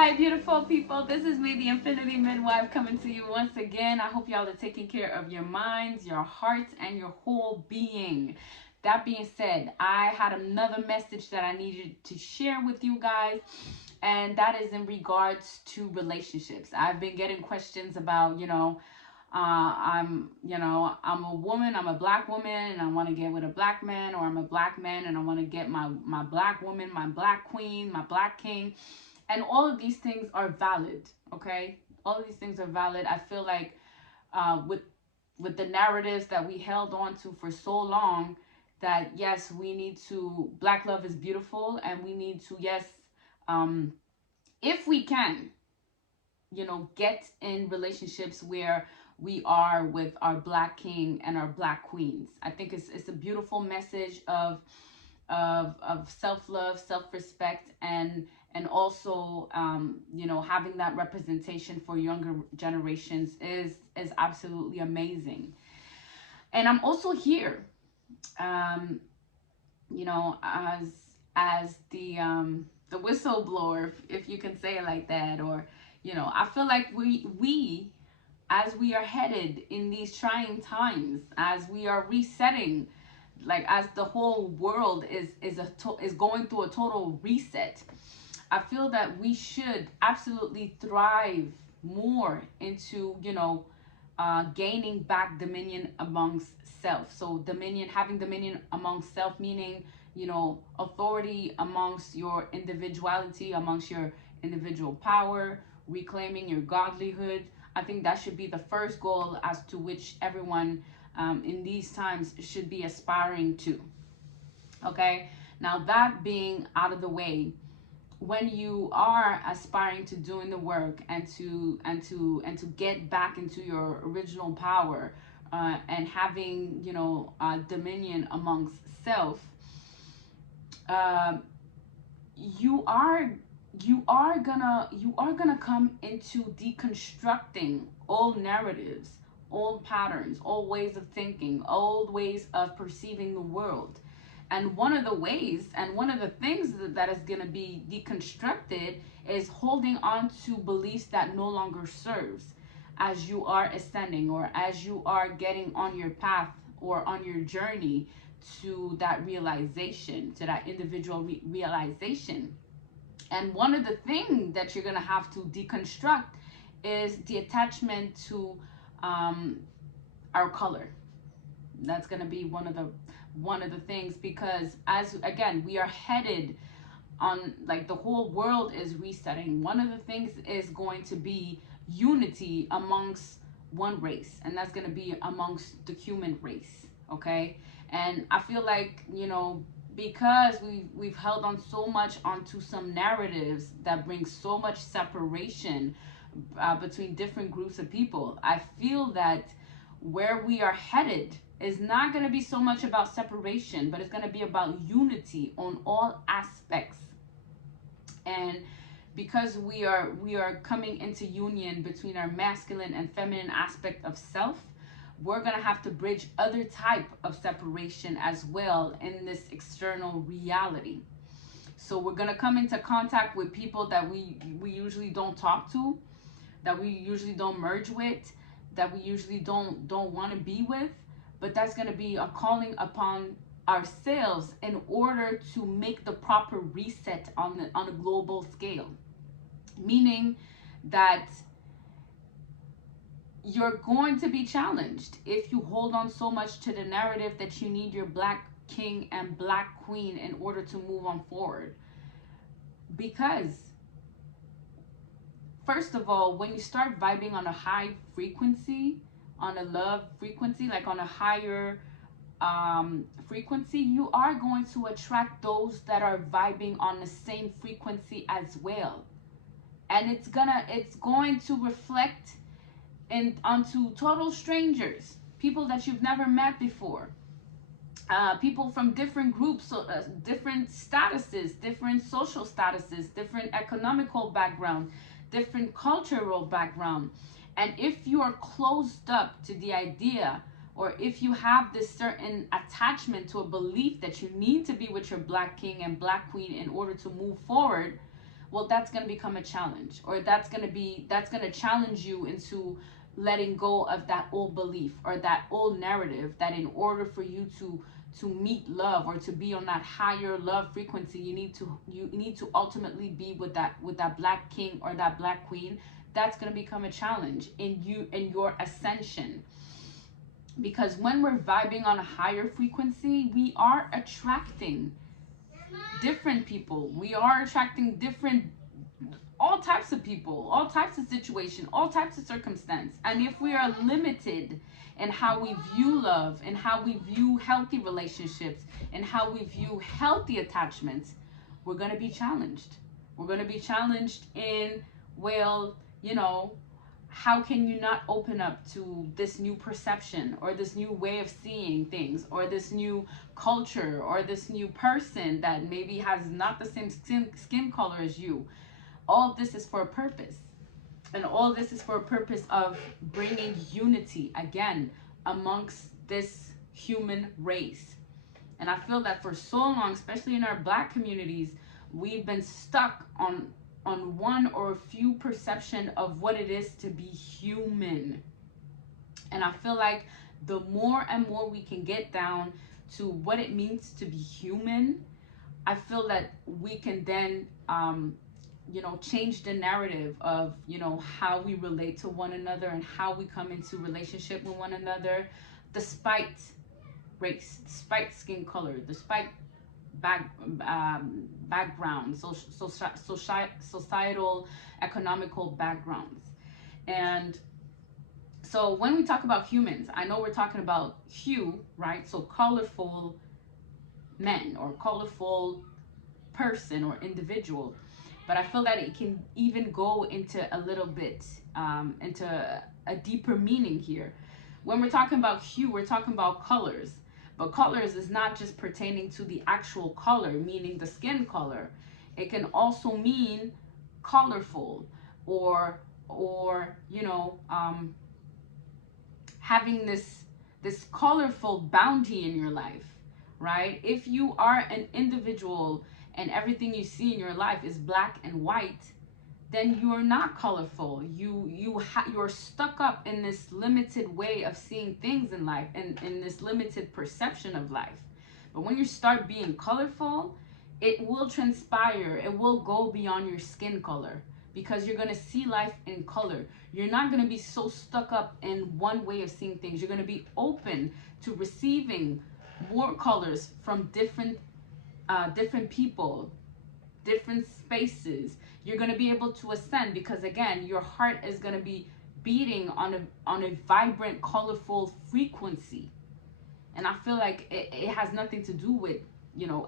Hi, beautiful people. This is me, the Infinity Midwife, coming to you once again. I hope y'all are taking care of your minds, your hearts, and your whole being. That being said, I had another message that I needed to share with you guys, and that is in regards to relationships. I've been getting questions about, I'm a woman, I'm a black woman, and I want to get with a black man, or I'm a black man and I want to get my black woman, my black queen, my black king. And all of these things are valid, okay? All of these things are valid. I feel like with the narratives that we held on to for so long, that yes, we need to, black love is beautiful, and we need to, yes, um, if we can, get in relationships where we are with our black king and our black queens. I think it's a beautiful message of self-love, self-respect, and also having that representation for younger generations is absolutely amazing. And I'm also here, um, as the whistleblower, if you can say it like that. Or I feel like we as we are headed in these trying times, as we are resetting, like as the whole world is going through a total reset, I feel that we should absolutely thrive more into gaining back dominion amongst self. So dominion, having dominion amongst self, meaning authority amongst your individuality, amongst your individual power, reclaiming your godlyhood. I think that should be the first goal as to which everyone in these times should be aspiring to. Okay, now that being out of the way, when you are aspiring to doing the work and to get back into your original power, and having dominion amongst self, uh, you are you are gonna come into deconstructing old narratives, old patterns, old ways of thinking, old ways of perceiving the world. And one of the ways and one of the things that is going to be deconstructed is holding on to beliefs that no longer serves, as you are ascending, or as you are getting on your path or on your journey to that realization, to that individual realization. And one of the things that you're going to have to deconstruct is the attachment to um, our color. That's going to be one of the things, because as again we are headed on, like the whole world is resetting. One of the things is going to be unity amongst one race, and that's going to be amongst the human race. Okay, and I feel like because we've held on so much onto some narratives that bring so much separation between different groups of people. I feel that where we are headed is not going to be so much about separation, but it's going to be about unity on all aspects. And because we are coming into union between our masculine and feminine aspect of self, we're going to have to bridge other type of separation as well in this external reality. So we're going to come into contact with people that we usually don't talk to, that we usually don't merge with, that we usually don't want to be with. But that's going to be a calling upon ourselves in order to make the proper reset on a global scale. Meaning that you're going to be challenged if you hold on so much to the narrative that you need your black king and black queen in order to move on forward. Because first of all, when you start vibing on a high frequency, on a love frequency, like on a higher frequency, you are going to attract those that are vibing on the same frequency as well. And it's going to reflect onto total strangers, people that you've never met before, people from different groups, so, different statuses, different social statuses, different economical background, different cultural background. And if you are closed up to the idea, or if you have this certain attachment to a belief that you need to be with your black king and black queen in order to move forward, well, that's going to become a challenge, or that's going to challenge you into letting go of that old belief or that old narrative, that in order for you to meet love or to be on that higher love frequency, you need to ultimately be with that black king or that black queen. That's going to become a challenge in your ascension. Because when we're vibing on a higher frequency, we are attracting different people. We are attracting all types of people, all types of situation, all types of circumstance. And if we are limited in how we view love, and how we view healthy relationships, and how we view healthy attachments, we're going to be challenged. We're going to be challenged in, well, how can you not open up to this new perception, or this new way of seeing things, or this new culture, or this new person that maybe has not the same skin color as you? All of this is for a purpose. And all this is for a purpose of bringing unity again amongst this human race. And I feel that for so long, especially in our Black communities, we've been stuck on one or a few perception of what it is to be human. And I feel like the more and more we can get down to what it means to be human, I feel that we can then change the narrative of how we relate to one another, and how we come into relationship with one another, despite race, despite skin color, despite background, societal, economical backgrounds. And so when we talk about humans, I know we're talking about hue, right? So colorful men, or colorful person or individual. But I feel that it can even go into a little bit into a deeper meaning here. When we're talking about hue, we're talking about colors. But colors is not just pertaining to the actual color, meaning the skin color. It can also mean colorful, or having this colorful bounty in your life, right? If you are an individual and everything you see in your life is black and white, then you're not colorful. You're stuck up in this limited way of seeing things in life, and in this limited perception of life. But when you start being colorful, it will transpire. It will go beyond your skin color, because you're going to see life in color. You're not going to be so stuck up in one way of seeing things. You're going to be open to receiving more colors from different people, different spaces. You're going to be able to ascend, because again, your heart is going to be beating on a vibrant, colorful frequency. And I feel like it has nothing to do with,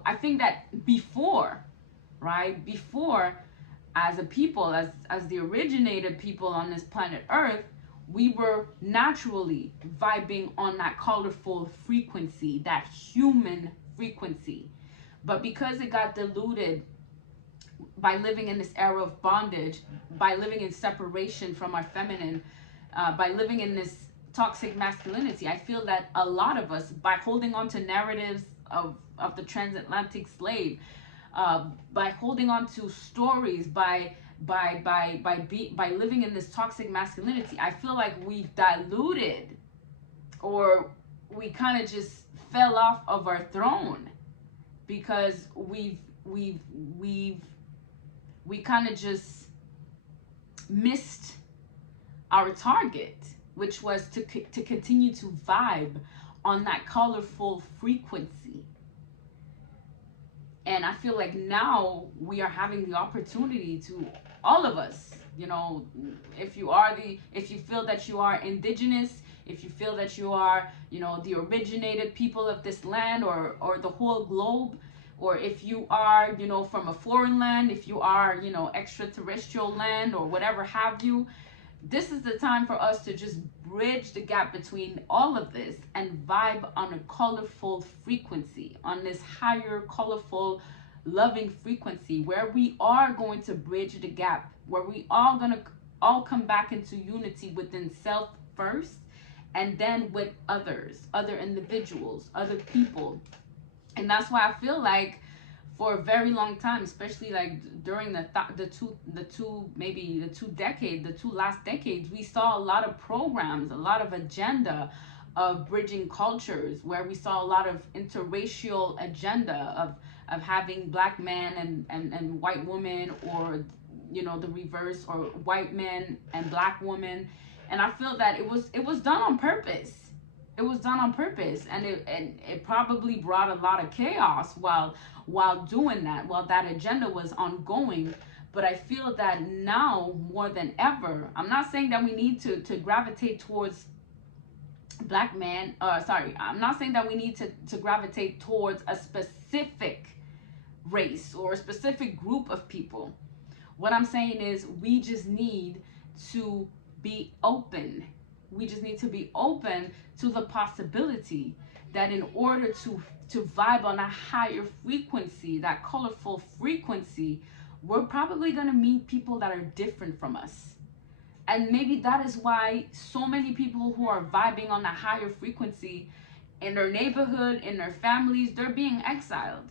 I think that before, right? Before, as a people, as the originated people on this planet Earth, we were naturally vibing on that colorful frequency, that human frequency. But because it got diluted by living in this era of bondage, by living in separation from our feminine, by living in this toxic masculinity, I feel that a lot of us, by holding on to narratives of the transatlantic slave, by holding on to stories, by living in this toxic masculinity, I feel like we've diluted, or we kind of just fell off of our throne, because we kind of just missed our target, which was to continue to vibe on that colorful frequency. And I feel like now we are having the opportunity to, all of us, if you feel that you are indigenous, if you feel that you are, the originated people of this land, or the whole globe, or if you are, from a foreign land, if you are, extraterrestrial land, or whatever have you, this is the time for us to just bridge the gap between all of this and vibe on a colorful frequency, on this higher, colorful, loving frequency, where we are going to bridge the gap, where we are going to all come back into unity within self first, and then with others, other individuals, other people. And that's why I feel like for a very long time, especially like during the two last decades, we saw a lot of programs, a lot of agenda of bridging cultures, where we saw a lot of interracial agenda of having black men and white women, or the reverse, or white men and black women. And I feel that it was done on purpose. It was done on purpose, and it probably brought a lot of chaos while doing that, while that agenda was ongoing. But I feel that now more than ever, I'm not saying that we need to gravitate towards black men. Sorry, I'm not saying that we need to gravitate towards a specific race or a specific group of people. What I'm saying is we just need to be open. We just need to be open to the possibility that in order to vibe on a higher frequency, that colorful frequency, we're probably going to meet people that are different from us. And maybe that is why so many people who are vibing on a higher frequency in their neighborhood, in their families, they're being exiled.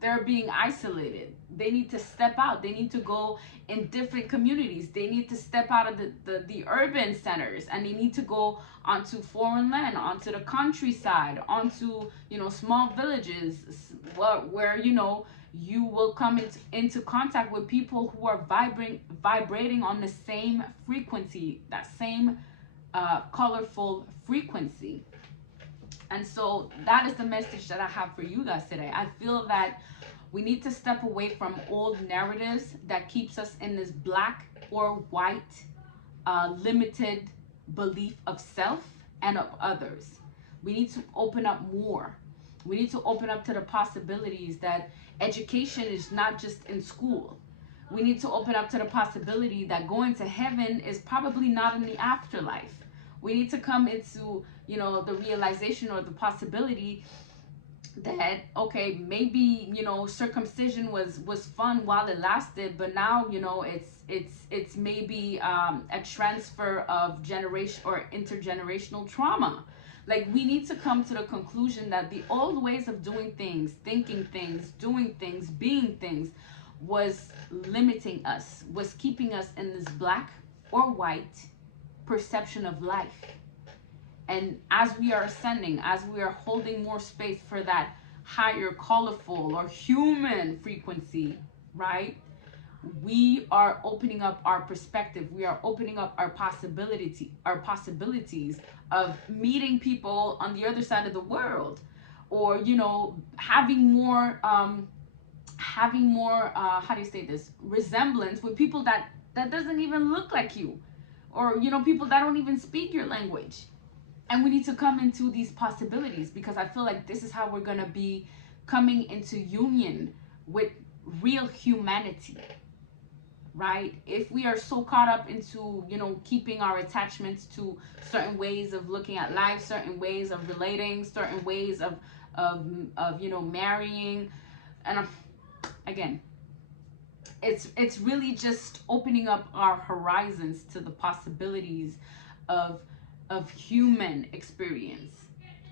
They're being isolated. They need to step out. They need to go in different communities. They need to step out of the urban centers, and they need to go onto foreign land, onto the countryside, onto small villages, where you will come into contact with people who are vibrating on the same frequency, that same colorful frequency. And so that is the message that I have for you guys today. I feel that we need to step away from old narratives that keeps us in this black or white limited belief of self and of others. We need to open up more. We need to open up to the possibilities that education is not just in school. We need to open up to the possibility that going to heaven is probably not in the afterlife. We need to come into the realization or the possibility that, okay, maybe circumcision was fun while it lasted, but now it's maybe a transfer of generation or intergenerational trauma. Like, we need to come to the conclusion that the old ways of doing things, thinking things, doing things, being things, was limiting us, was keeping us in this black or white perception of life. And as we are ascending, as we are holding more space for that higher, colorful, or human frequency, right? We are opening up our perspective. We are opening up our possibilities of meeting people on the other side of the world, or having more how do you say this, resemblance with people that doesn't even look like you, or people that don't even speak your language. And we need to come into these possibilities, because I feel like this is how we're going to be coming into union with real humanity, right? If we are so caught up into keeping our attachments to certain ways of looking at life, certain ways of relating, certain ways of marrying, and again, it's really just opening up our horizons to the possibilities of human experience.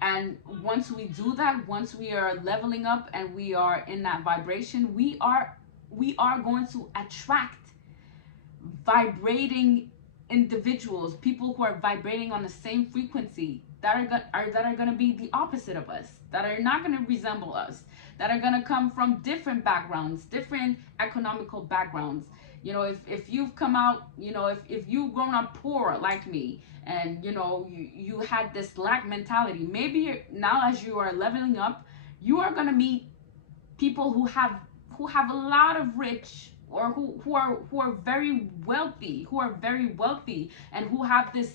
And once we do that, once we are leveling up and we are in that vibration, we are going to attract vibrating individuals, people who are vibrating on the same frequency, that are going to be the opposite of us, that are not going to resemble us, that are going to come from different backgrounds, different economical backgrounds. If you've come out, if you've grown up poor like me, and you had this lack mentality, maybe now as you are leveling up, you are going to meet people who have a lot of rich, or who are very wealthy, and who have this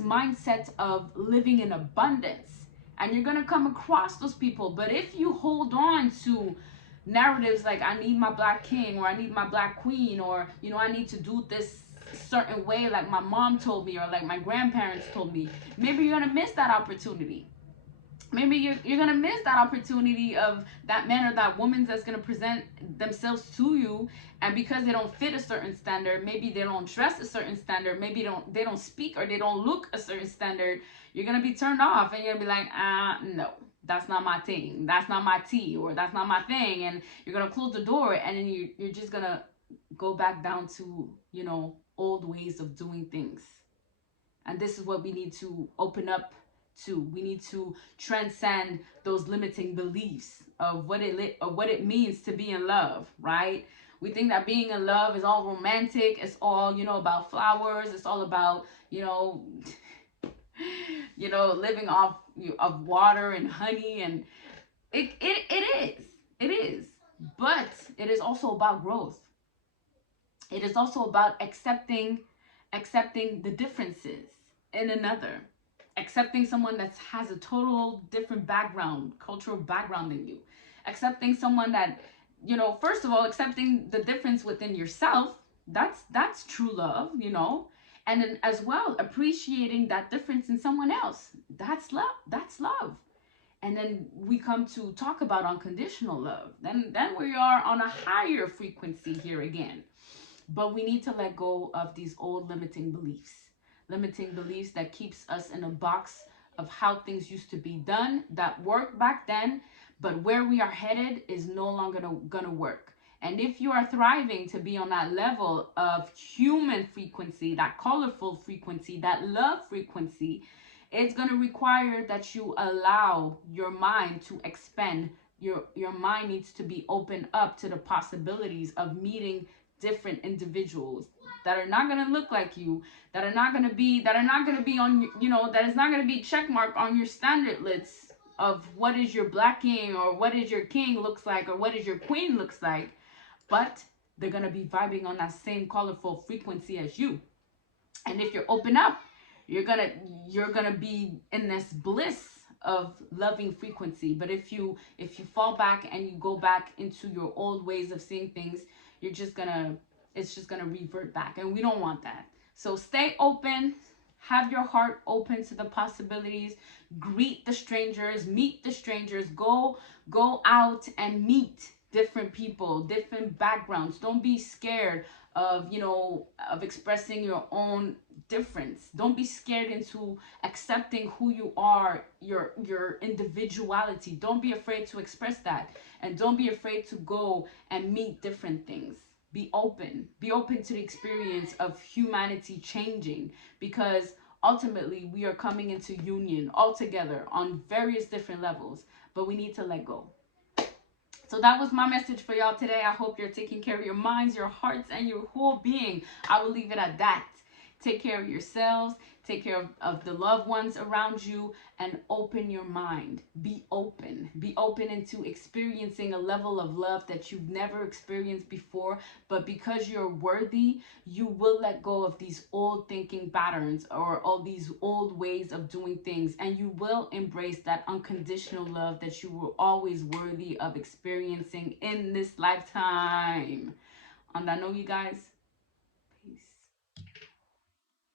mindset of living in abundance. And you're going to come across those people. But if you hold on to narratives like, I need my black king, or I need my black queen, or I need to do this certain way like my mom told me, or like my grandparents told me, maybe you're gonna miss that opportunity. Maybe you're gonna miss that opportunity of that man or that woman that's gonna present themselves to you, and because they don't fit a certain standard, maybe they don't dress a certain standard, maybe they don't speak or they don't look a certain standard, you're gonna be turned off, and you're gonna be like, no, that's not my thing, that's not my tea, or that's not my thing, and you're gonna close the door, and then you're just gonna go back down to, you know, old ways of doing things. And this is what we need to open up to. We need to transcend those limiting beliefs of what it means to be in love, right? We think that being in love is all romantic, it's all, you know, about flowers, it's all about, you know, you know, living off of water and honey, and it is, but it is also about growth. It is also about accepting the differences in another, accepting someone that has a total different background, cultural background than you, accepting someone that, you know, first of all, accepting the difference within yourself. That's true love, you know. And then as well, appreciating that difference in someone else. That's love. That's love. And then we come to talk about unconditional love. Then we are on a higher frequency here again. But we need to let go of these old limiting beliefs that keeps us in a box of how things used to be done, that worked back then, but where we are headed is no longer gonna work. And if you are thriving to be on that level of human frequency, that colorful frequency, that love frequency, it's going to require that you allow your mind to expand. Your mind needs to be open up to the possibilities of meeting different individuals that are not going to look like you, that are not going to be on, you know, that is not going to be check mark on your standard list of what is your black king, or what is your king looks like, or what is your queen looks like, but they're going to be vibing on that same colorful frequency as you. And if you're open up, you're gonna be in this bliss of loving frequency. But if you fall back and you go back into your old ways of seeing things, you're just gonna it's just gonna revert back, and we don't want that. So stay open, have your heart open to the possibilities, greet the strangers, meet the strangers, go out and meet different people, different backgrounds. Don't be scared of, you know, of expressing your own difference. Don't be scared into accepting who you are, your individuality. Don't be afraid to express that, and don't be afraid to go and meet different things. Be open. Be open to the experience of humanity changing, because ultimately we are coming into union all together on various different levels, but we need to let go. So that was my message for y'all today. I hope you're taking care of your minds, your hearts, and your whole being. I will leave it at that. Take care of yourselves. Take care of the loved ones around you, and open your mind. Be open. Be open into experiencing a level of love that you've never experienced before. But because you're worthy, you will let go of these old thinking patterns, or all these old ways of doing things. And you will embrace that unconditional love that you were always worthy of experiencing in this lifetime. On that note, you guys,